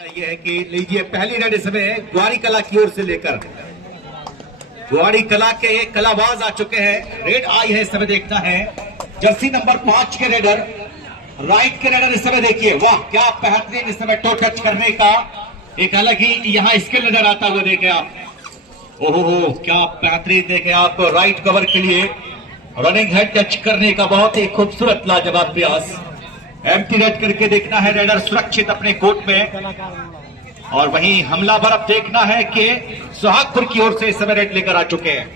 ये है कि लीजिए पहली रेड इस समय ग्वारी कला की ओर से लेकर ग्वारी कला के एक कलाबाज आ चुके हैं। रेड आई है इस समय देखना है जर्सी नंबर 5 के रेडर, राइट के रेडर इस समय देखिए, वाह क्या बेहतरीन इस समय टो टच करने का एक अलग ही यहाँ स्किल नजर आता हुआ देखे आप। ओहो क्या बेहतरीन देखे आप, राइट कवर के लिए रनिंग हेड टच करने का बहुत ही खूबसूरत लाजवाब प्रयास। एम्प्टी रेड करके देखना है रेडर सुरक्षित अपने कोर्ट में, और वहीं हमलावर अब देखना है कि सुहागपुर की ओर से इस समय रेड लेकर आ चुके हैं।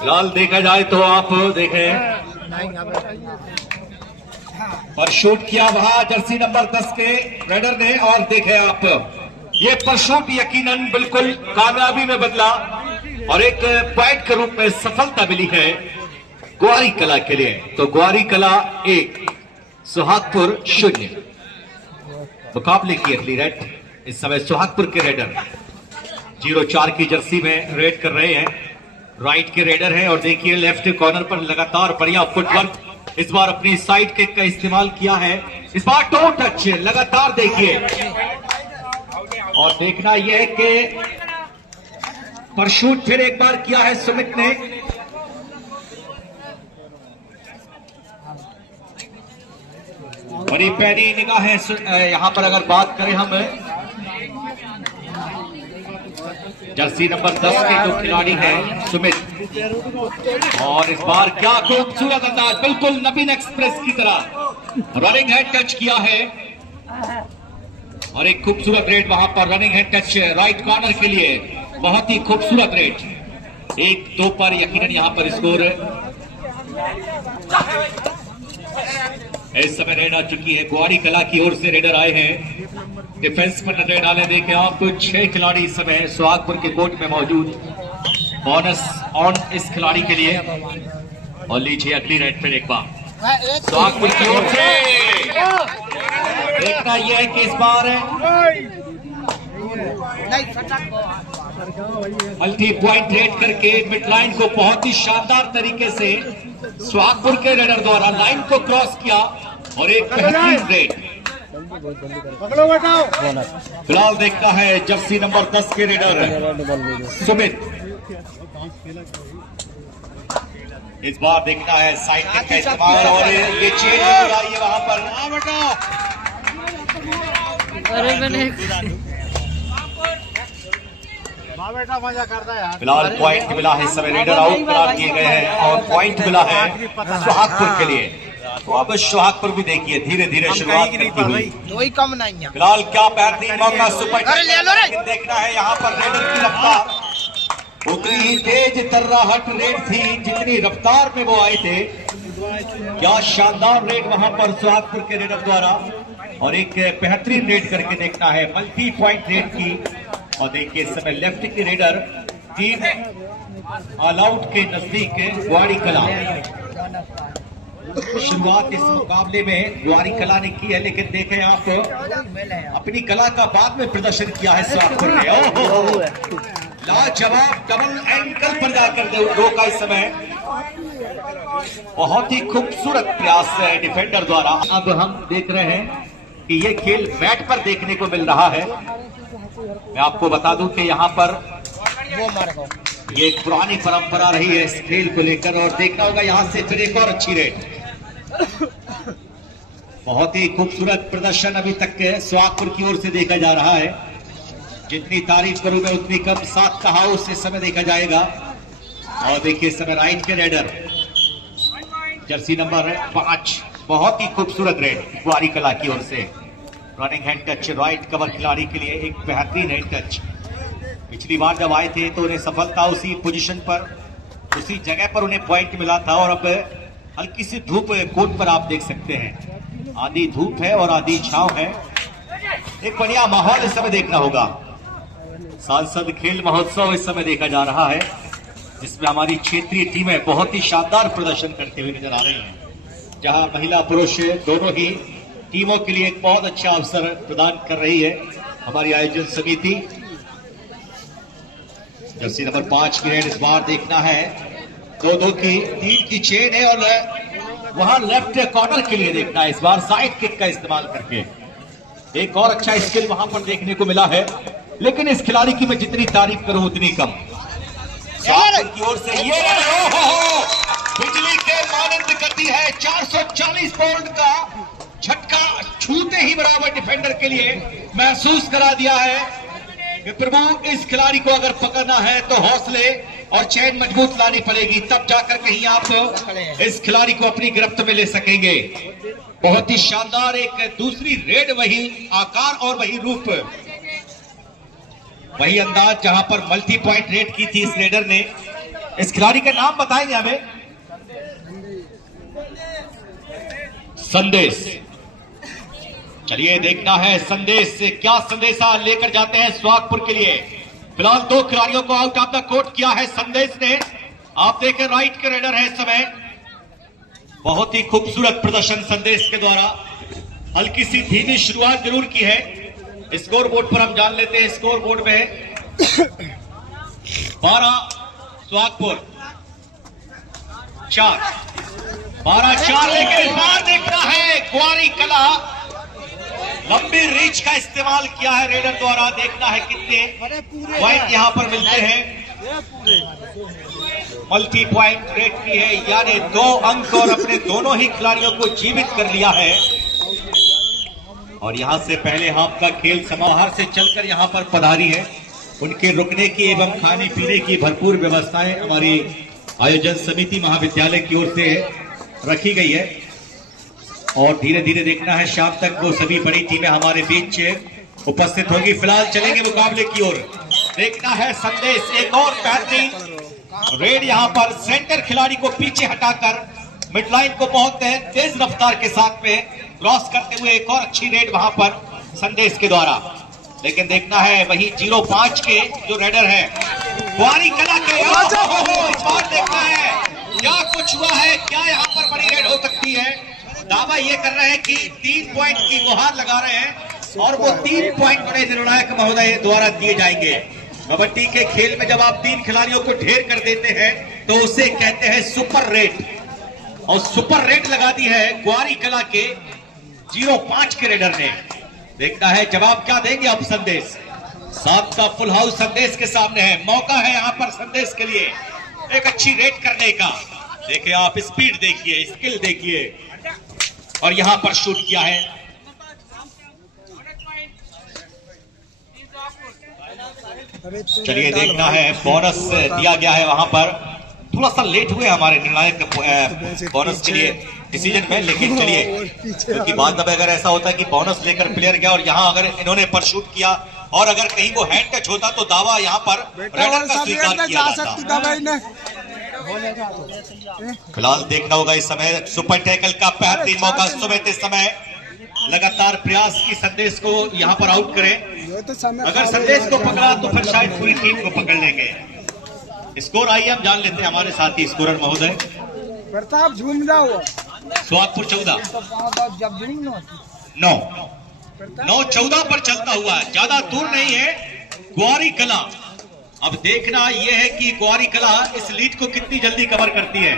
फिलहाल देखा जाए तो आप देखें पर शूट किया वहां जर्सी नंबर 10 के रेडर ने, और देखें आप ये परशूट यकीनन बिल्कुल कामयाबी में बदला और एक पॉइंट के रूप में सफलता मिली है ग्वारी कला के लिए। तो ग्वारी कला 1 सुहागपुर 0। मुकाबले की अगली रेड इस समय सुहागपुर के रेडर 04 की जर्सी में रेड कर रहे हैं, राइट के रेडर हैं। और देखिए लेफ्ट कॉर्नर पर लगातार बढ़िया फुटवर्क, इस बार अपनी साइड किक का इस्तेमाल किया है, इस बार टो टच लगातार देखिए। और देखना यह है कि परशूट फिर एक बार किया है सुमित ने, बड़ी पैनी निगाहें यहां पर अगर बात करें हम जर्सी नंबर 10 के जो खिलाड़ी हैं सुमित, और इस बार क्या खूबसूरत अंदाज, बिल्कुल नवीन एक्सप्रेस की तरह रनिंग हेड टच किया है, और एक खूबसूरत रेड वहां पर running head touch right corner के लिए, बहुत ही खूबसूरत रेड। 1-2 पर यकीनन यहां पर स्कोर। इस समय रेड आ चुकी है, ग्वारी कला की ओर से रेडर आए हैं, डिफेंस पर नजर डाले देखें आप 6 खिलाड़ी इस समय सुहागपुर के कोर्ट में मौजूद, बोनस ऑन इस खिलाड़ी के लिए। और लीजिए अगली रेड फिर एक बार सुहागपुर की ओर से देखना यह है कि इस बार मल्टी पॉइंट रेड करके मिड लाइन को बहुत ही शानदार तरीके से सुहागपुर के रेडर द्वारा लाइन को क्रॉस किया, और एक बेहतरीन रेड। फिलहाल देखता है जर्सी नंबर 10 के रेडर सुमित, इस बार देखना है साइड किक का इस्तेमाल, और ये चेंज आई है वहां पर। फिलहाल पॉइंट मिला है, इस समय रेडर आउट करार किए गए हैं और पॉइंट मिला है सुहागपुर के लिए। तो अब सुहागपुर भी देखिए धीरे धीरे शुरुआत करती हुई, फिलहाल क्या बेहतरीन मौका सुपर, देखना है यहाँ पर रेडर की रफ्तार, उतनी ही तेज तर्राहट रेड थी जितनी रफ्तार में वो आए थे। क्या शानदार रेड वहां पर सुहागपुर के रेडर द्वारा, और एक बेहतरीन रेड करके देखना है मल्टी पॉइंट रेड की। और देखिए इस समय लेफ्ट के रेडर टीम ऑल आउट के नजदीक ग्वारी कला। शुरुआत इस मुकाबले में ग्वारी कला ने की है, लेकिन देखें आप अपनी कला का बाद में प्रदर्शन किया है सुहागपुर ने। लाजवाब डबल एंकल पर जाकर दो का इस समय बहुत ही खूबसूरत प्रयास है डिफेंडर द्वारा। अब हम देख रहे हैं कि ये खेल बैट पर देखने को मिल रहा है। मैं आपको बता दूं कि यहाँ पर ये एक पुरानी परंपरा रही है इस खेल को लेकर, और देखना होगा यहाँ से फिर एक और अच्छी रेड। बहुत ही खूबसूरत प्रदर्शन अभी तक के सुहागपुर की ओर से देखा जा रहा है। जितनी तारीफ करूं मैं उतनी कम, साथ का हाउस इस समय देखा जाएगा। और देखिए इस समय राइट के रेडर जर्सी नंबर 5, बहुत ही खूबसूरत रेड ग्वारी कला की ओर से, running hand touch right cover खिलाड़ी के लिए, एक बेहतरीन हैंड टच। पिछली बार जब आए थे तो उन्हें सफलता उसी पोजीशन पर उसी जगह पर उन्हें पॉइंट मिला था, और अब हल्की सी धूप कोर्ट पर आप देख सकते हैं, आधी धूप है और आधी छांव है। एक बढ़िया माहौल इस समय देखना होगा। सांसद खेल महोत्सव इस समय देखा जा रहा है, जिसमें हमारी क्षेत्रीय टीमें बहुत ही शानदार प्रदर्शन करते हुए नजर आ रही हैं, जहां महिला पुरुष दोनों ही टीमों के लिए एक बहुत अच्छा अवसर प्रदान कर रही है हमारी आयोजन समिति। जर्सी नंबर 5 की रेड इस बार देखना है 2-2 की 3 की चेन है, और वहां लेफ्ट कॉर्नर के लिए देखना है इस बार साइड किक का इस्तेमाल करके। एक और अच्छा स्किल वहां पर देखने को मिला है, लेकिन इस खिलाड़ी की मैं जितनी तारीफ करूं उतनी कम। की ओर से ये बिजली के मानंद गति है, 440 पाउंड का झटका छूते ही बराबर डिफेंडर के लिए महसूस करा दिया है कि प्रभु इस खिलाड़ी को अगर पकड़ना है तो हौसले और चैन मजबूत लानी पड़ेगी, तब जाकर कहीं आप इस खिलाड़ी को अपनी गिरफ्त में ले सकेंगे। बहुत ही शानदार एक दूसरी रेड, वही आकार और वही रूप, वही अंदाज जहां पर मल्टी पॉइंट रेड की थी इस रेडर ने। इस खिलाड़ी का नाम बताएंगे हमें? संदेश। चलिए देखना है संदेश से क्या संदेशा लेकर जाते हैं सुहागपुर के लिए। फिलहाल 2 खिलाड़ियों को आउट ऑफ द कोर्ट किया है संदेश ने। आप देखें राइट के रेडर है इस समय। बहुत ही खूबसूरत प्रदर्शन संदेश के द्वारा। हल्की सी धीमी शुरुआत जरूर की है। स्कोर बोर्ड पर हम जान लेते हैं। स्कोर बोर्ड में 12 सुहागपुर 4, 12-4, लेकिन इस बार देखना है ग्वारी कला लंबी रीच का इस्तेमाल किया है रेडर द्वारा। देखना है कितने पॉइंट यहां पर मिलते हैं। मल्टी पॉइंट रेड की है, यानी 2 अंक और अपने दोनों ही खिलाड़ियों को जीवित कर लिया है। और यहां से पहले हाफ का खेल समाहार से चलकर यहां पर पधारी है। उनके रुकने की एवं खाने पीने की भरपूर व्यवस्थाएं हमारी आयोजन समिति महाविद्यालय की ओर से रखी गई है। और धीरे धीरे देखना है शाम तक वो सभी बड़ी टीमें हमारे बीच उपस्थित होगी। फिलहाल चलेंगे मुकाबले की ओर। देखना है संदेश, एक और बेहतरीन रेड यहां पर सेंटर खिलाड़ी को पीछे हटाकर मिडलाइन को बहुत तेज रफ्तार के साथ में क्रॉस करते हुए एक और अच्छी रेड वहां पर संदेश के द्वारा। लेकिन देखना है वही 05 के जो रेडर है ग्वारी कला के। इस बार देखना है क्या कुछ हुआ है, क्या यहाँ पर बड़ी रेड हो सकती है। दावा ये कर रहे हैं कि 3 पॉइंट की गुहार लगा रहे हैं और वो 3 पॉइंट बड़े निर्णायक महोदय द्वारा दिए जाएंगे। कबड्डी के खेल में जब आप 3 खिलाड़ियों को ढेर कर देते हैं तो उसे कहते हैं सुपर रेड, और सुपर रेड लगा दी है ग्वारी कला के 05 के रेडर ने। देखना है जवाब क्या देंगे अब संदेश। 7 का फुल हाउस संदेश के सामने है। मौका है यहां पर संदेश के लिए एक अच्छी रेड करने का। देखिए आप, स्पीड देखिए, स्किल देखिए, और यहां पर शूट किया है। चलिए देखना है बोनस दिया गया है वहां पर। थोड़ा सा लेट हुए हमारे निर्णायक बोनस के लिए डिसीजन में, लेकिन चलिए, क्योंकि बाद में अगर ऐसा होता कि बोनस लेकर प्लेयर गया और यहां अगर इन्होंने पर शूट किया और अगर कहीं वो हैंड टच होता तो दावा यहां पर रेडर का स्वीकार किया जाता। फिलहाल देखना होगा इस समय सुपर टैकल का बेहतरीन मौका। सुमित इस समय लगातार प्रयास की संदेश को यहां पर आउट करें। अगर संदेश को पकड़ा तो फिर शायद पूरी टीम को पकड़ लेंगे। स्कोर आइए हम जान लेते हैं हमारे साथी स्कोरर महोदय। प्रताप झूम जाओ। सुहागपुर 14 9-14 पर चलता हुआ है, ज्यादा दूर नहीं है ग्वारी कला। अब देखना यह है कि ग्वारी कला इस लीड को कितनी जल्दी कवर करती है,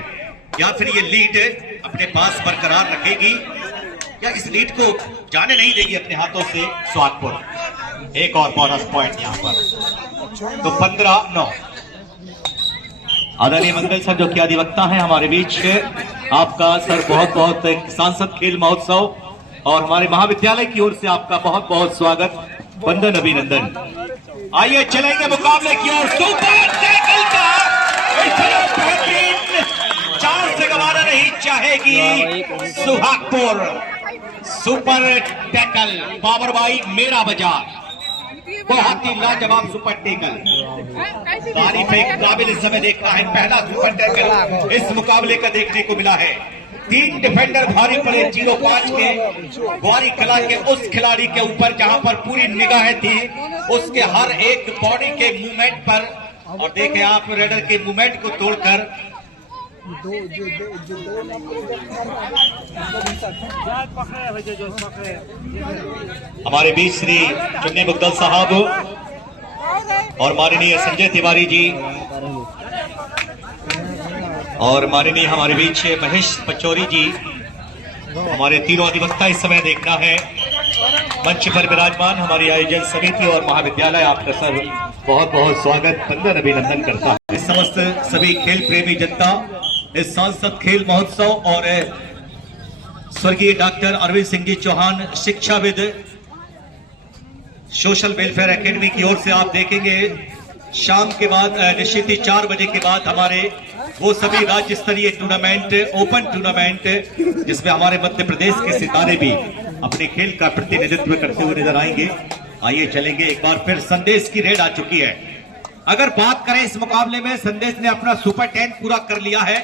या फिर ये लीड अपने पास बरकरार रखेगी या इस लीड को जाने नहीं देगी अपने हाथों से सुहागपुर। एक और बोनस पॉइंट यहां पर, तो 15-9। आदरणीय मंगल सर जो कि अधिवक्ता हैं हमारे बीच, आपका सर बहुत बहुत सांसद खेल महोत्सव और हमारे महाविद्यालय की ओर से आपका बहुत बहुत स्वागत, वंदन अभिनंदन। आइए चलेंगे मुकाबले की ओर। सुपर टैकल का बेहतरीन, 4 से गंवाना नहीं चाहेगी Suhagpur. Super tackle power by मेरा बाजार, बहुत ही लाजवाब सुपर टैकल। तारीफ एक काबिल इस समय देखना है। पहला सुपर टैकल इस मुकाबले का देखने को मिला है। 3 डिफेंडर भारी पड़े 05 के ग्वारी कला के उस खिलाड़ी के ऊपर जहां पर पूरी निगाहें थी उसके हर एक बॉडी के मूवमेंट पर। और देखें आप रेडर के मूवमेंट को तोड़कर हमारे बीच श्री चुन्नी मुगदल साहब और माननीय संजय तिवारी जी और माननीय हमारे बीच महेश पचौरी जी, हमारे तीनों अधिवक्ता इस समय देखना है मंच पर विराजमान हमारी आयोजन समिति और महाविद्यालय आपका सब बहुत बहुत स्वागत बंदन अभिनंदन करता है। समस्त सभी खेल प्रेमी जनता इस सांसद खेल महोत्सव और स्वर्गीय डॉक्टर अरविंद सिंह जी चौहान शिक्षाविद सोशल वेलफेयर एकेडमी की ओर से आप देखेंगे शाम के बाद निश्चित ही 4 बजे के बाद हमारे वो सभी राज्य स्तरीय टूर्नामेंट ओपन टूर्नामेंट जिसमें हमारे मध्य प्रदेश के सितारे भी अपने खेल का प्रतिनिधित्व करते हुए नजर आएंगे। आइए चलेंगे, एक बार फिर संदेश की रेड आ चुकी है। अगर बात करें इस मुकाबले में संदेश ने अपना सुपर 10 पूरा कर लिया है,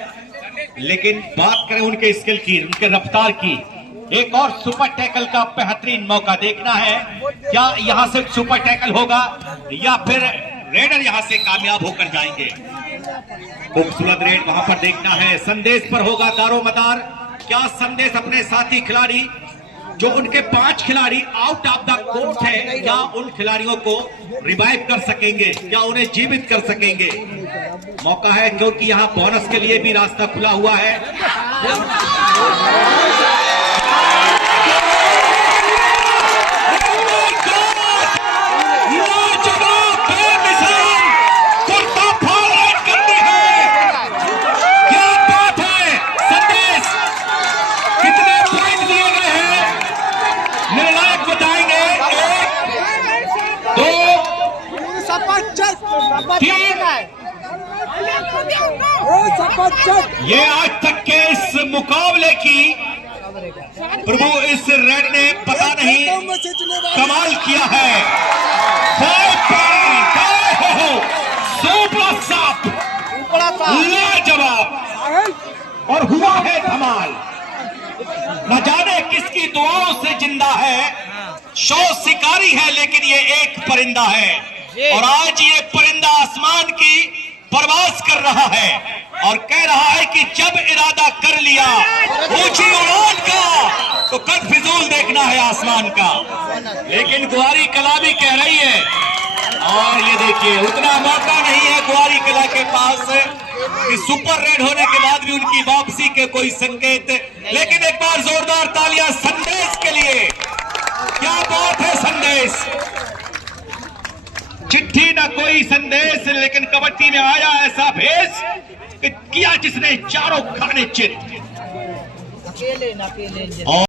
लेकिन बात करें उनके स्किल की, उनके रफ्तार की, एक और सुपर टैकल का बेहतरीन मौका देखना है। क्या यहां से सुपर टैकल होगा या फिर रेडर यहां से कामयाब होकर जाएंगे? खूबसूरत रेड वहां पर देखना है। संदेश पर होगा दारोमदार। क्या संदेश अपने साथी खिलाड़ी जो उनके 5 खिलाड़ी आउट ऑफ द कोर्ट है, क्या उन खिलाड़ियों को रिवाइव कर सकेंगे, क्या उन्हें जीवित कर सकेंगे? मौका है क्योंकि यहां बोनस के लिए भी रास्ता खुला हुआ है। ये आज तक के इस मुकाबले की प्रभु इस रेड ने पता नहीं कमाल किया है। लाजवाब और हुआ है धमाल। न जाने किसकी दुआओं से जिंदा है, 100 शिकारी है लेकिन ये एक परिंदा है, और आज ये परिंदा आसमान की परवास कर रहा है और कह रहा है कि जब इरादा कर लिया ऊंची उड़ान का तो कद फिजूल देखना है आसमान का। लेकिन ग्वारी कला भी कह रही है, और ये देखिए उतना मौका नहीं है ग्वारी कला के पास कि सुपर रेड होने के बाद भी उनकी वापसी के कोई संकेत। लेकिन एक बार जोरदार तालियां संदेश के लिए। क्या बात है संदेश, चिट्ठी ना कोई संदेश, लेकिन कबड्डी में आया ऐसा भेष कि किया जिसने चारों खाने चित।